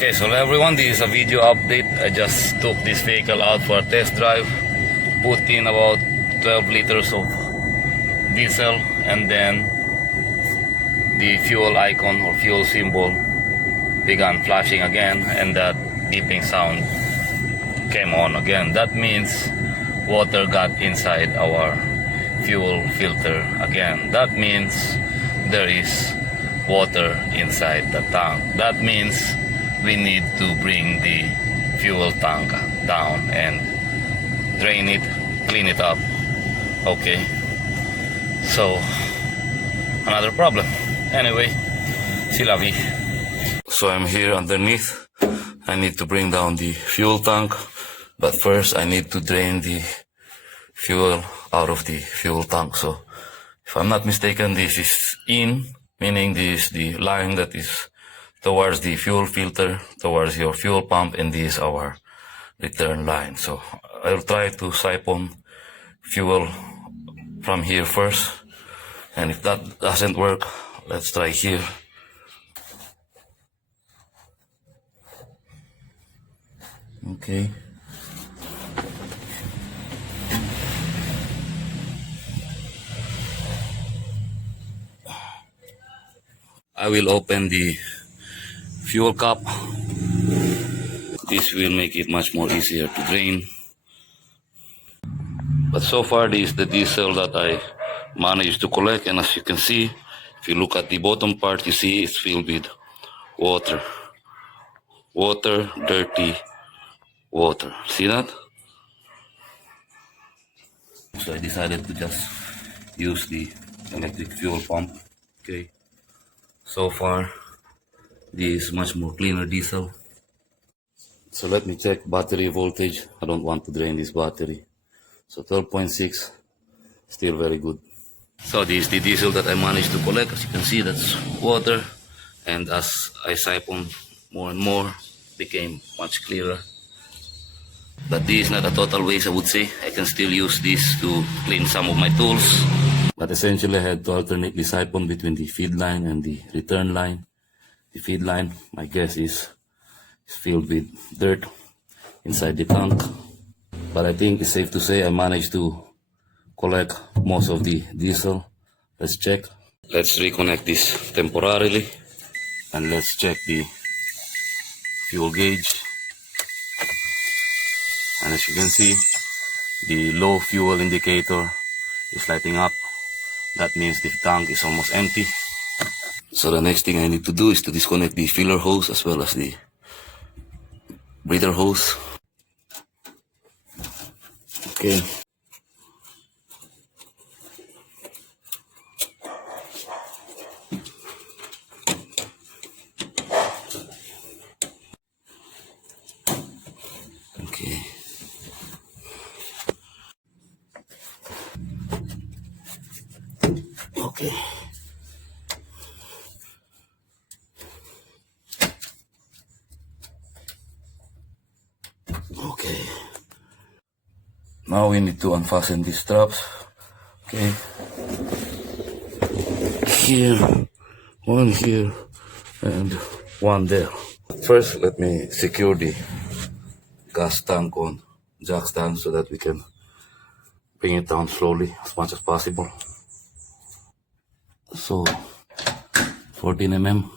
Okay, so everyone, this is a video update. I just took this vehicle out for a test drive, put in about 12 liters of diesel, and then the fuel icon or fuel symbol began flashing again, and that beeping sound came on again. That means water got inside our fuel filter again. That means there is water inside the tank. That means we need to bring the fuel tank down and drain it, clean it up. Okay, so another problem. Anyway, c'est la vie. So I'm here underneath. I need to bring down the fuel tank, but first I need to drain the fuel out of the fuel tank. So if I'm not mistaken, this is in, meaning this is the line that is towards the fuel filter, towards your fuel pump, and this is our return line. So I'll try to siphon fuel from here first, and if that doesn't work, let's try here. Okay. I will open the fuel cap. This will make it much more easier to drain. But so far, this is the diesel that I managed to collect, and as you can see, if you look at the bottom part, you see it's filled with water. Water, dirty water. See that? So I decided to just use the electric fuel pump. Okay. So far, this is much more cleaner diesel. So let me check battery voltage. I don't want to drain this battery. So 12.6, still very good. So this is the diesel that I managed to collect. As you can see, that's water. And as I siphon more and more, became much clearer. But this is not a total waste, I would say. I can still use this to clean some of my tools. But essentially, I had to alternately siphon between the feed line and the return line. The feed line, my guess is filled with dirt inside the tank. But I think it's safe to say I managed to collect most of the diesel. Let's check. Let's reconnect this temporarily. And let's check the fuel gauge. And as you can see, the low fuel indicator is lighting up. That means the tank is almost empty. So the next thing I need to do is to disconnect the filler hose as well as the breather hose. Okay. Okay. Okay. Okay. Now we need to unfasten these straps. Okay. Here, one here, and one there. First, let me secure the gas tank on jack stand so that we can bring it down slowly as much as possible. So 14 mm.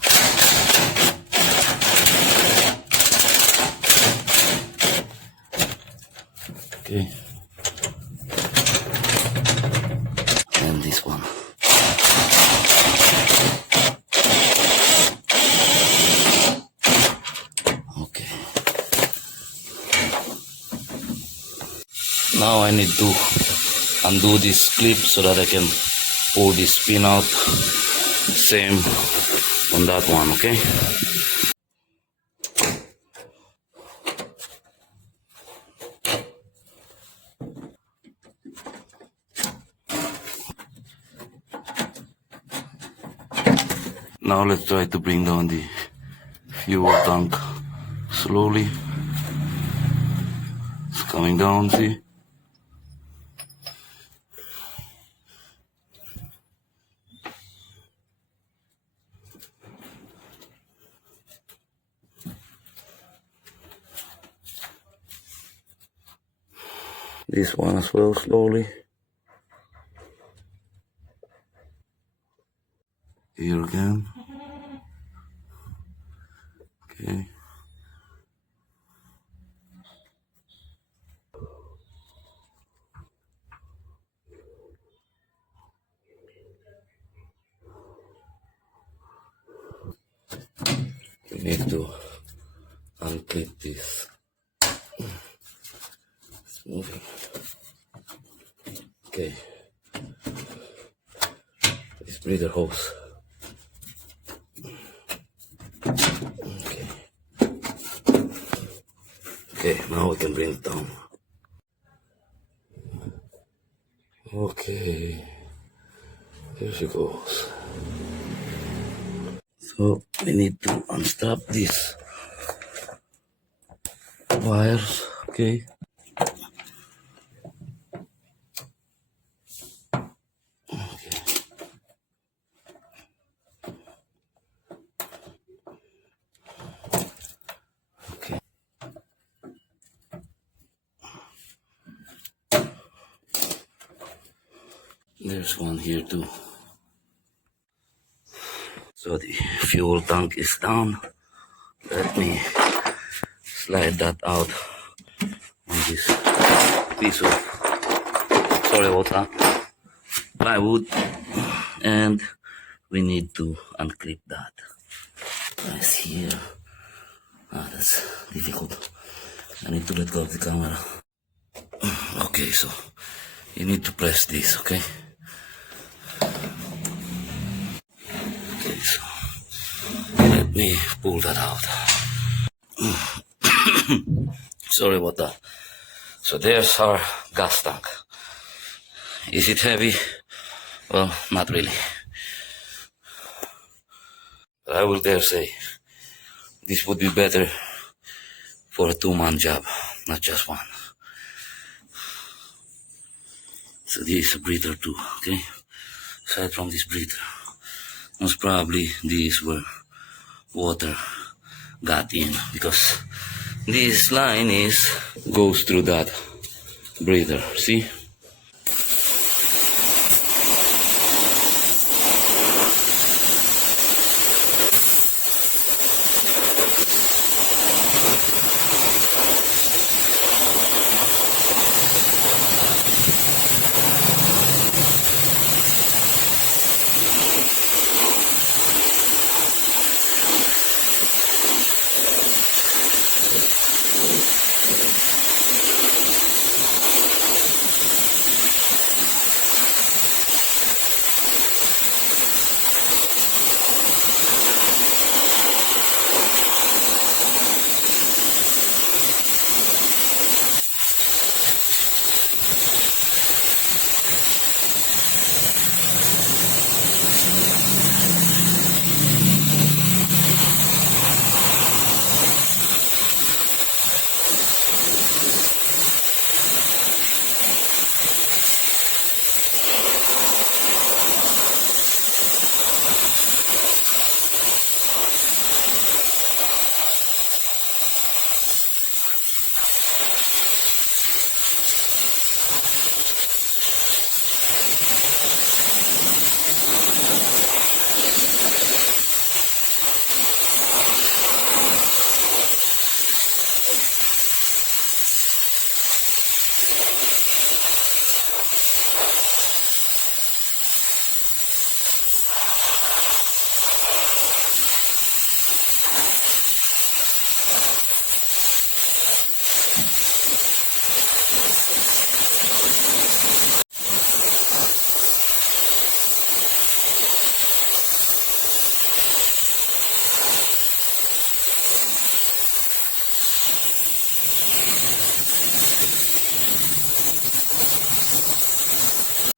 Okay. And this one. Okay. Now I need to undo this clip so that I can pull this pin out. Same on that one, okay? Now let's try to bring down the fuel tank slowly. It's coming down, see? this one as well slowly. Here again. Okay. We need to unclip this. It's moving. Okay. This breather hose. Okay. Okay, now we can bring it down. Okay. Here she goes. So we need to unstrap these wires. Okay. Okay. There's one here too. So the fuel tank is down. Let me slide that out on this piece of, sorry about that, plywood, and we need to unclip that. Nice here. That's difficult. I need to let go of the camera. Okay, so you need to press this, okay? Okay, so let me pull that out. Sorry about that. So there's our gas tank. Is it heavy? Well, not really. But I will dare say this would be better for a two-man job, not just one. So this is a breather too, okay? Aside from this breather, most probably these were water got in, because this line goes through that breather, see?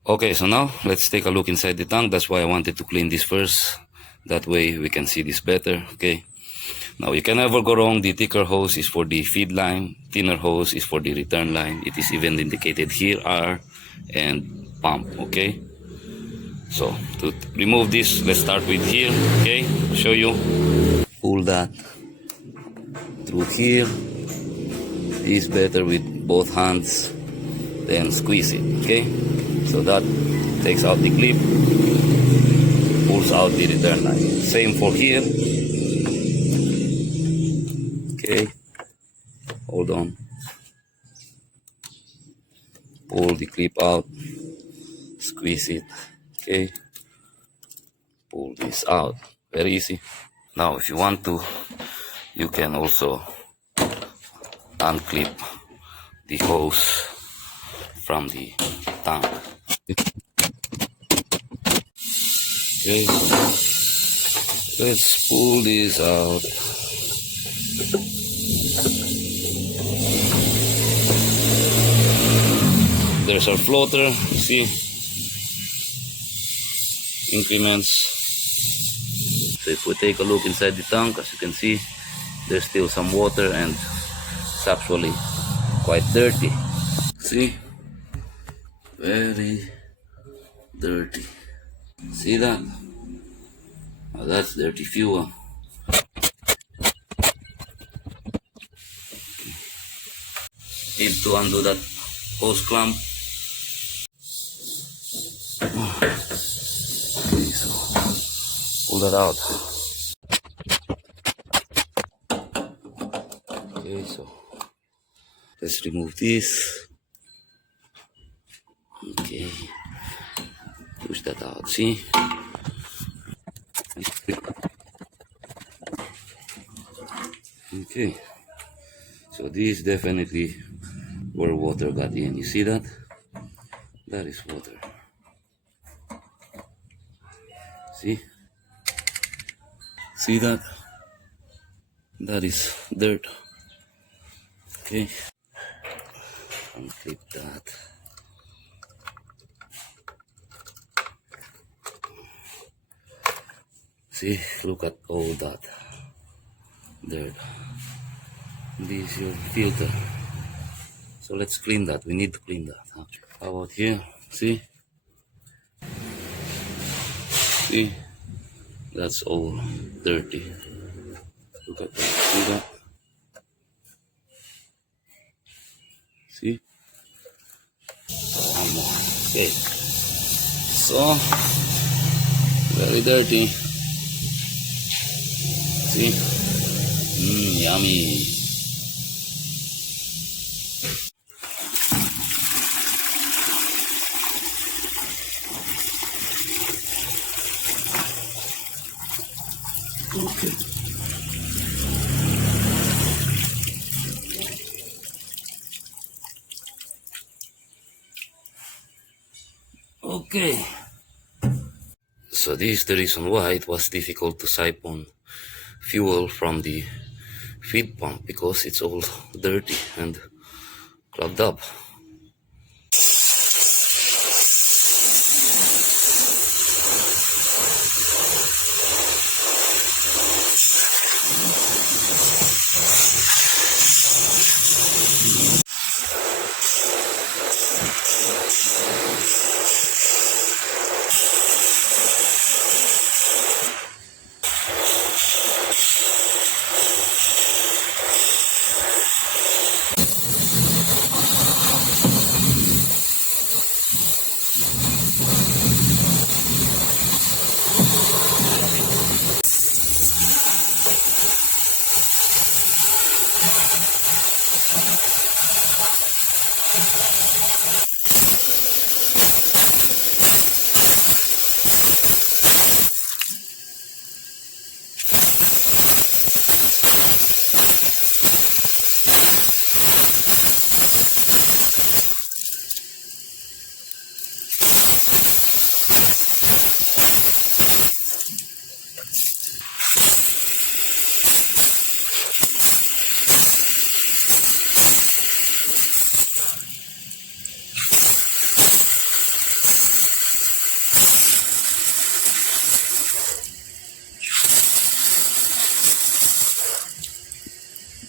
Okay, so now let's take a look inside the tank. That's why I wanted to clean this first. That way we can see this better, okay? Now you can never go wrong. The thicker hose is for the feed line. Thinner hose is for the return line. It is even indicated here, R and pump, okay? So to remove this, let's start with here, okay? I'll show you. Pull that through here. It is better with both hands. then squeeze it. Okay, so that takes out the clip, pulls out the return line. Same for here. Okay, hold on, pull the clip out, squeeze it. Okay, pull this out, very easy. Now if you want to, you can also unclip the hose from the tank. Okay, so let's pull this out. There's our floater, you see, increments. So if we take a look inside the tank, as you can see, there's still some water and it's actually quite dirty. See, very dirty. See that? Oh, that's dirty fuel. Need to undo that hose clamp. Okay, so pull that out. Okay, so let's remove this. Okay, push that out. See? Okay, so this is definitely where water got in. You see that? That is water. See? See that? That is dirt. Okay, unclip that. See, look at all that dirt. This is your filter. So let's clean that. We need to clean that. How about here? See? See? That's all dirty. Look at that. See that? See? One more. Okay. So, very dirty. See? Yummy. Okay. Okay. So this is the reason why it was difficult to siphon fuel from the feed pump, because it's all dirty and clogged up.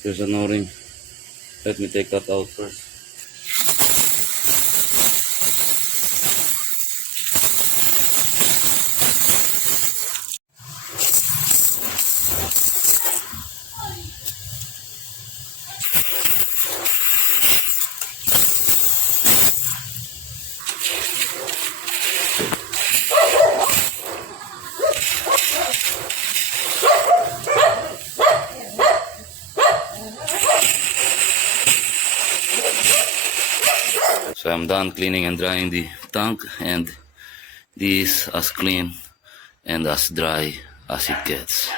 There's an O-ring. Let me take that out first. I'm done cleaning and drying the tank, and this as clean and as dry as it gets.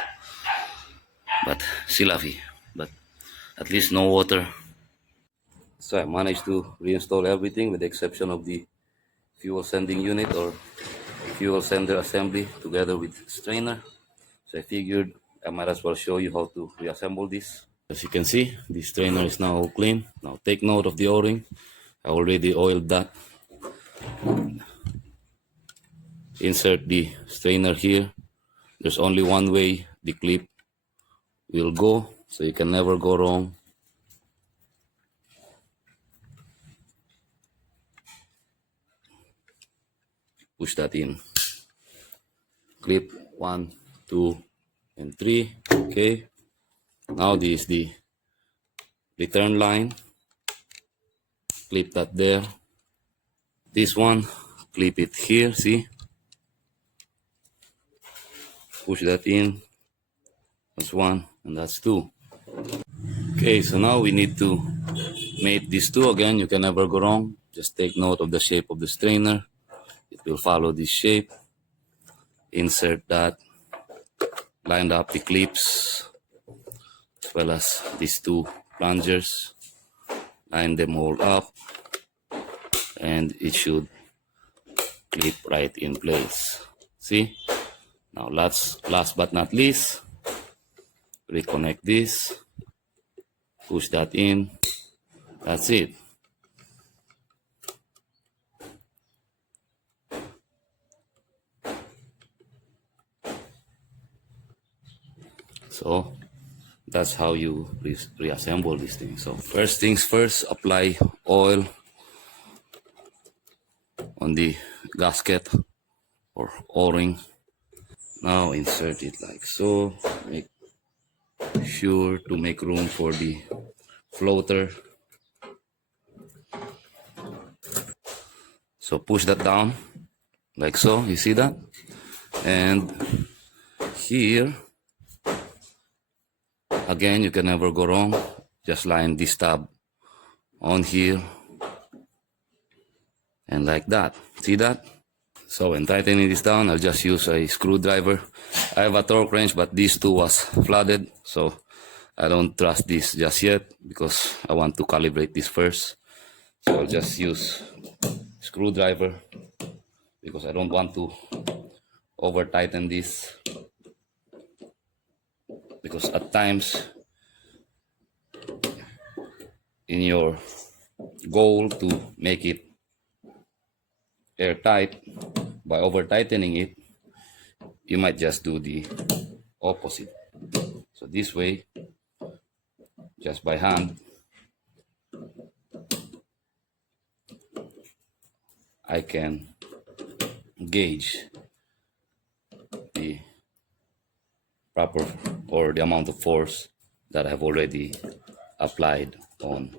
But silafi, but at least no water. So I managed to reinstall everything with the exception of the fuel sending unit or fuel sender assembly together with strainer. So I figured I might as well show you how to reassemble this. As you can see, the strainer is now clean. Now take note of the O-ring. I already oiled that. Insert the strainer here. There's only one way the clip will go, so you can never go wrong. Push that in. Clip 1, 2, and 3. Okay. Now this is the return line. Clip that there. This one, clip it here, see? Push that in. That's 1, and that's 2. Okay, so now we need to mate these 2 again. You can never go wrong. Just take note of the shape of the strainer. It will follow this shape. Insert that. Line up the clips as well as these 2 plungers. Line them all up, and it should clip right in place. See? Now last but not least, reconnect this. Push that in. That's it. So that's how you reassemble this thing. So first things first, apply oil on the gasket or O-ring. Now insert it like so. Make sure to make room for the floater. So push that down like so, you see that? And here, again, you can never go wrong. Just line this tab on here and like that. See that? So when tightening this down, I'll just use a screwdriver. I have a torque wrench, but this too was flooded, so I don't trust this just yet because I want to calibrate this first. So I'll just use screwdriver because I don't want to over tighten this, because at times in your goal to make it airtight by over tightening it, you might just do the opposite. So this way, just by hand, I can gauge the proper or the amount of force that I've already applied on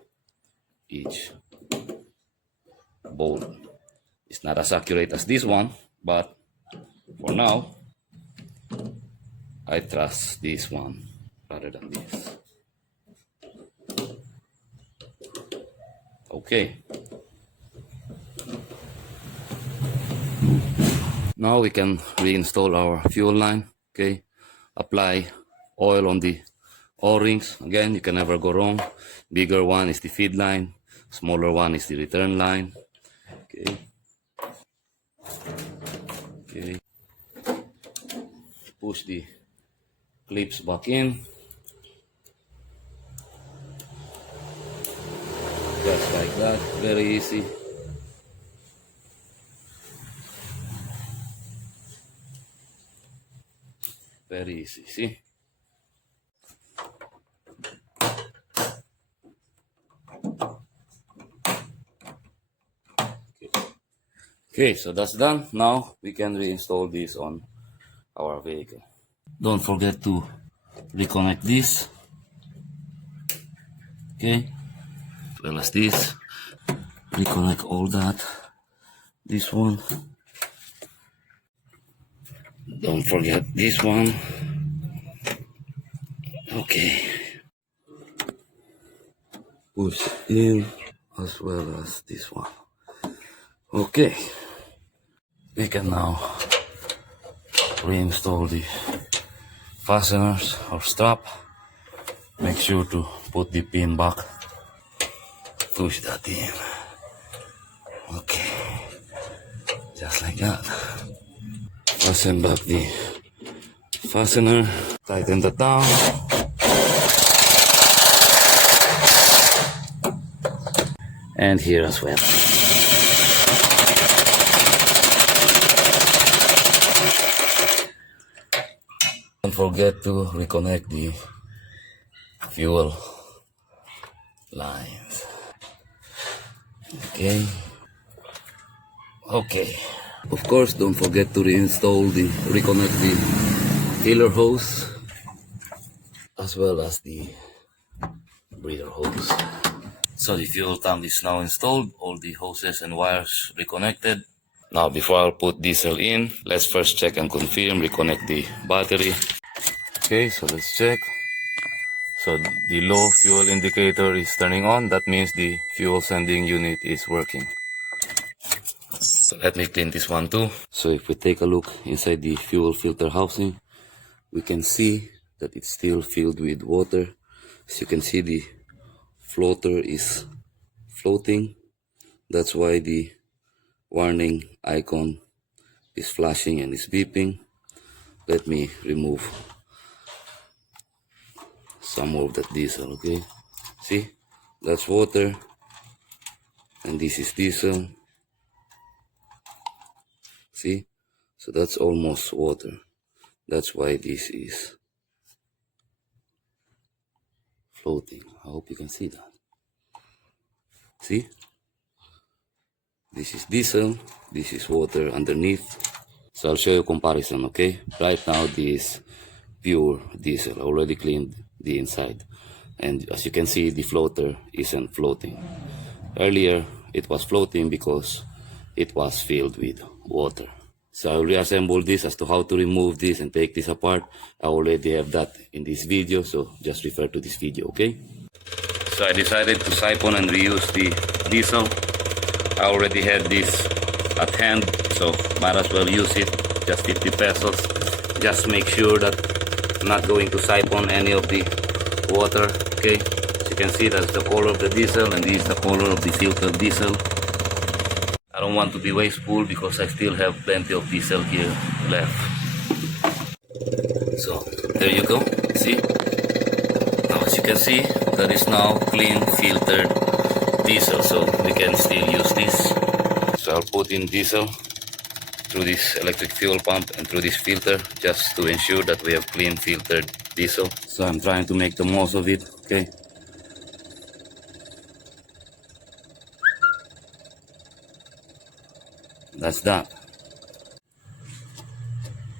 each bolt. It's not as accurate as this one, but for now, I trust this one rather than this. Okay. Now we can reinstall our fuel line. Okay. Apply oil on the O-rings. Again, you can never go wrong. Bigger one is the feed line. Smaller one is the return line. Okay. Okay. Push the clips back in. Just like that. Very easy. Very easy, see? Okay, so that's done. Now we can reinstall this on our vehicle. Don't forget to reconnect this. Okay, as well as this. Reconnect all that. This one. Don't forget this one. Okay. Push in as well as this one. Okay, we can now reinstall the fasteners or strap. Make sure to put the pin back. Push that in. Okay, just like that. Fasten back the fastener. Tighten that down. And here as well. Don't forget to reconnect the fuel lines. Okay. Of course, don't forget to reconnect the filler hose as well as the breather hose. So the fuel tank is now installed, all the hoses and wires reconnected. Now before I'll put diesel in, let's first check and confirm, reconnect the battery. Okay, so let's check. So the low fuel indicator is turning on, that means the fuel sending unit is working. So let me clean this one too. So if we take a look inside the fuel filter housing, we can see that it's still filled with water. As you can see, the floater is floating. That's why the warning icon is flashing and is beeping. Let me remove some more of that diesel. Okay, see, that's water and this is diesel. See, so that's almost water. That's why this is floating. I hope you can see that. See, this is diesel, this is water underneath. So I'll show you comparison. Okay, right now this pure diesel. I already cleaned the inside, and as you can see, the floater isn't floating. Earlier it was floating because it was filled with water. So I'll reassemble this. As to how to remove this and take this apart, I already have that in this video, so just refer to this video. Okay, so I decided to siphon and reuse the diesel. I already had this at hand, so might as well use it. Just 50 pesos. Just make sure that I'm not going to siphon any of the water. Okay, as you can see, that's the color of the diesel and this is the color of the filtered diesel. I don't want to be wasteful because I still have plenty of diesel here left. So there you go. See, now as you can see, that is now clean filtered diesel, so we can still use this. So I'll put in diesel through this electric fuel pump and through this filter, just to ensure that we have clean filtered diesel. So I'm trying to make the most of it. Okay, that's that.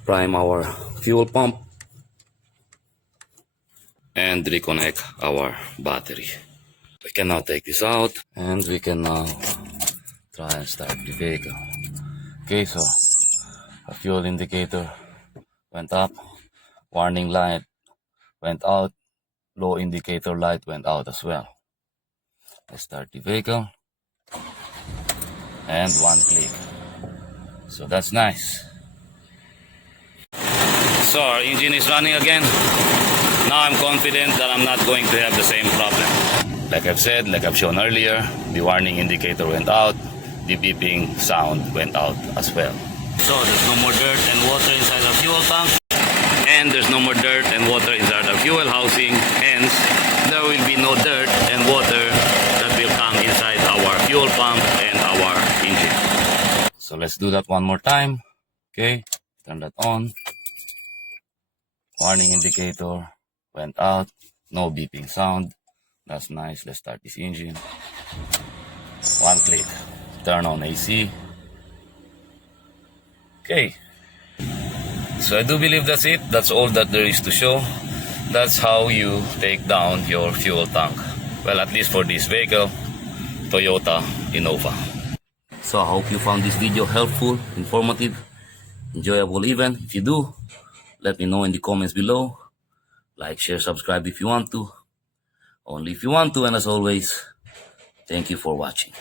Prime our fuel pump and reconnect our battery. We can now take this out and we can now try and start the vehicle. Okay, so a fuel indicator went up, warning light went out, low indicator light went out as well. Let's start the vehicle and one click. So that's nice. So our engine is running again. Now I'm confident that I'm not going to have the same problem. Like I've said, like I've shown earlier, the warning indicator went out, the beeping sound went out as well. So there's no more dirt and water inside the fuel tank, and there's no more dirt and water inside the fuel housing, hence there will be no dirt and water that will come inside our fuel pump and our engine. So let's do that one more time. Okay, turn that on. Warning indicator went out, no beeping sound. That's nice. Let's start this engine. One click, turn on AC. Okay, so I do believe that's it. That's all that there is to show. That's how you take down your fuel tank. Well, at least for this vehicle, Toyota Innova. So I hope you found this video helpful, informative, enjoyable even. If you do, let me know in the comments below. Like, share, subscribe if you want to. Only if you want to, and as always, thank you for watching.